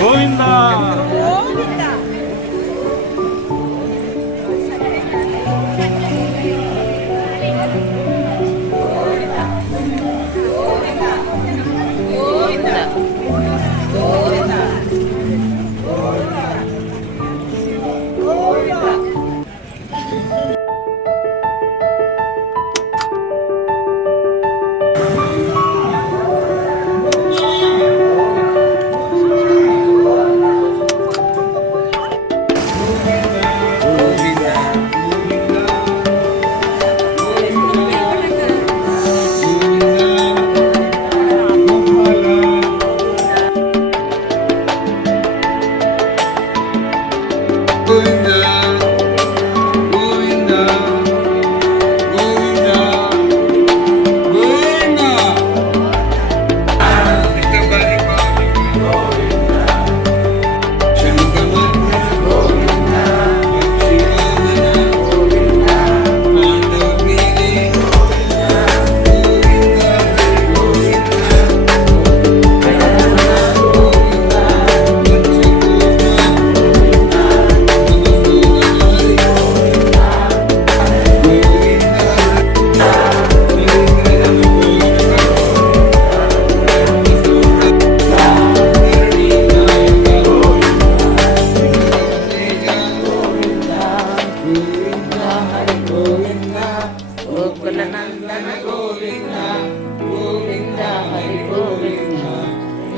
ಗೋವಿಂದ ಗೋವಿಂದ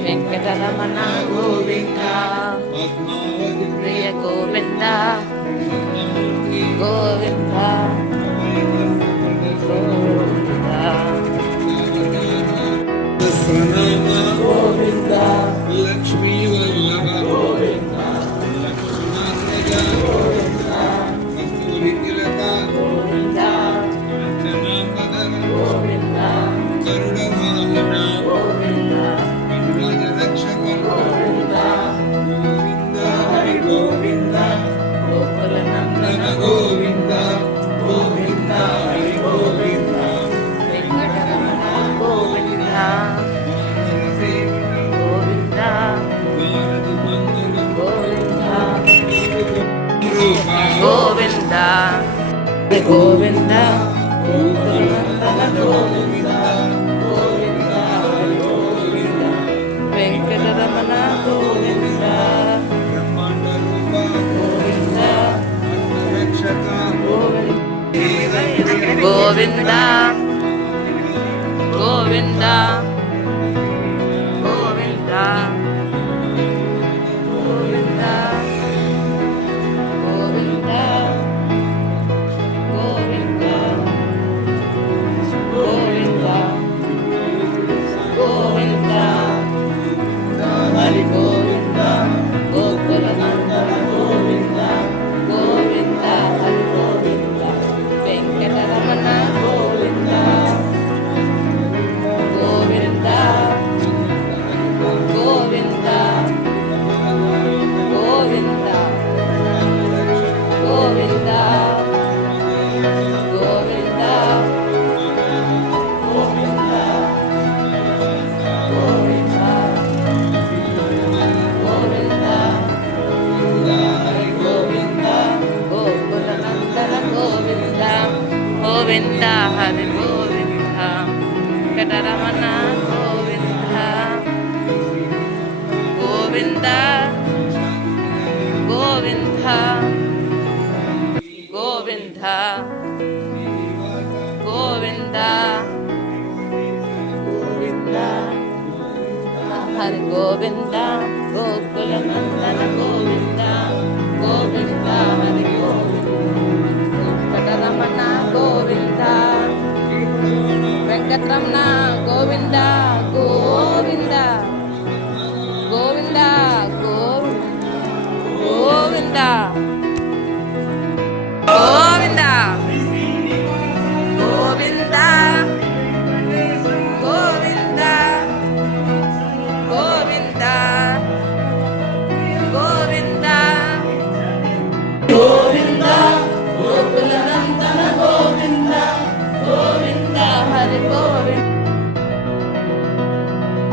వెంకటరమణ గోవింద ప్రియ గోవింద గోవింద గోవింద లక్ష్మీ వల్లభ గోవింద గోవింద కస్తూరి తిలక గోవింద గోవింద గరుడ వాహన గోవింద రక్షక గోవింద గోవింద హరి గోవింద గోకుల నందన గోవింద గోవింద హరి గోవింద వెంకటరమణ గోవింద గోవింద గోవింద గోవింద గోవింద గోవింద వెంకటరమణ గోవింద గోవింద గోవింద గోవింద గోవింద గోవింద గోవింద గోవింద గోవింద గోవింద హరి గోవింద గోకుల నందన గోవింద గోవింద హరి గోవింద వెంకటరమణ గోవింద గోవింద గోవింద గోవింద గోవింద గోవింద గోవింద గోవింద గోవింద హరి గోవింద గోకుల నందన గోవింద గోవింద హరి గోవింద వెంకటరమణ గోవింద గోవింద గోవింద గోవింద గోవింద గోవింద హరి గోవింద గోకుల నందన గోవింద గోవింద హరి గోవింద వెంకటరమణ గోవింద వెంకటరమణ గోవింద గోవింద గోవింద గోవింద గోవింద గోవింద గోవింద గోవింద గోవింద గోవింద గోకుల నందన గోవింద గోవింద హరి గోవింద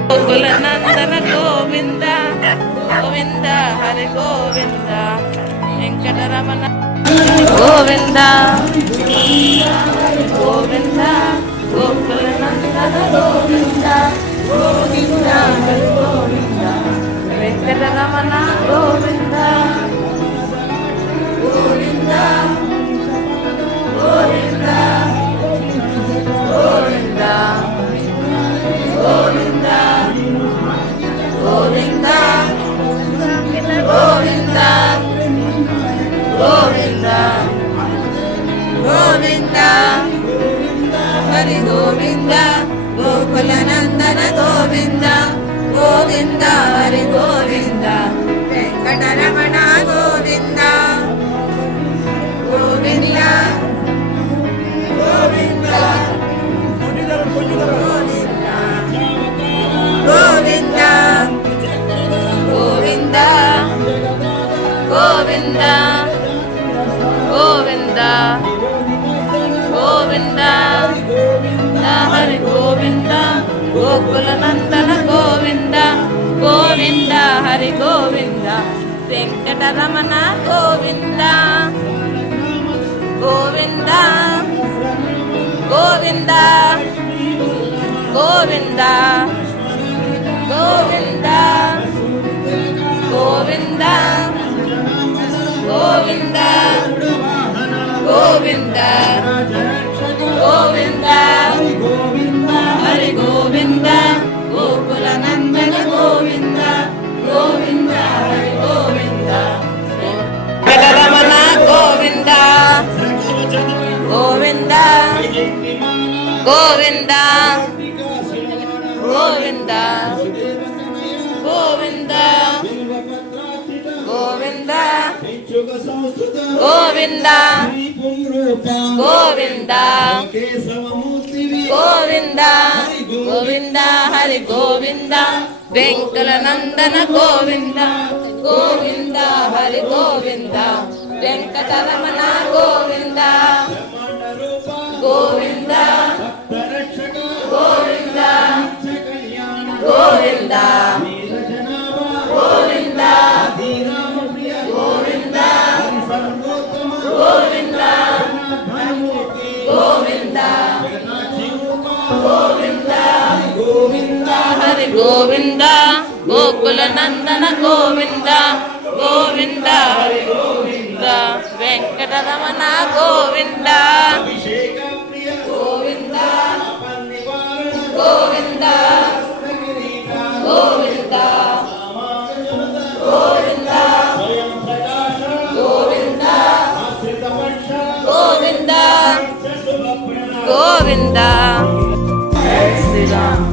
గోకుల నందన గోవింద గోవింద హరి గోవింద వెంకటరమణ గోవింద గోవింద గోకుల నందన గోవింద గోవింద హరి గోవింద వెంకటరమణ గోవింద గోవింద గోవింద గోవింద గోవింద గోవింద గోవింద గోవింద గోవింద హరి గోవింద గోకుల నందన గోవింద గోవింద హరి గోవింద వెంకటరమణ గోవింద గోవింద గోవింద గోవింద గోవింద గోవింద గోవింద గోవింద హరి గోవింద గోకుల నందన గోవింద గోవింద హరి గోవింద వెంకటరమణ గోవింద గోవింద గోవింద గోవింద గోవింద గోవింద గోవింద గోవింద గోవింద హరి గోవింద గోకుల నందన గోవింద గోవింద హరి గోవింద వెంకటరమణ గోవింద గోవింద గోవింద గోవింద గోవింద గోవింద గోవింద గోవింద గోవింద గోవింద హరి గోవింద వెంకట నందన గోవింద గోవింద హరి గోవింద వెంకటరమణ గోవింద గోవింద గోవింద గోవింద గోవింద గోవింద గోవింద గోవింద గోవింద గోవింద హరి గోవింద గోకుల నందన గోవింద గోవింద హరి గోవింద వెంకటరమణ గోవింద గోవింద గోవింద గోవింద గోవింద గోవింద గోవింద గోవింద శ్రీరామ్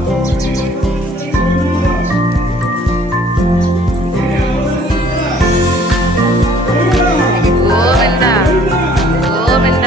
గోవింద గోవింద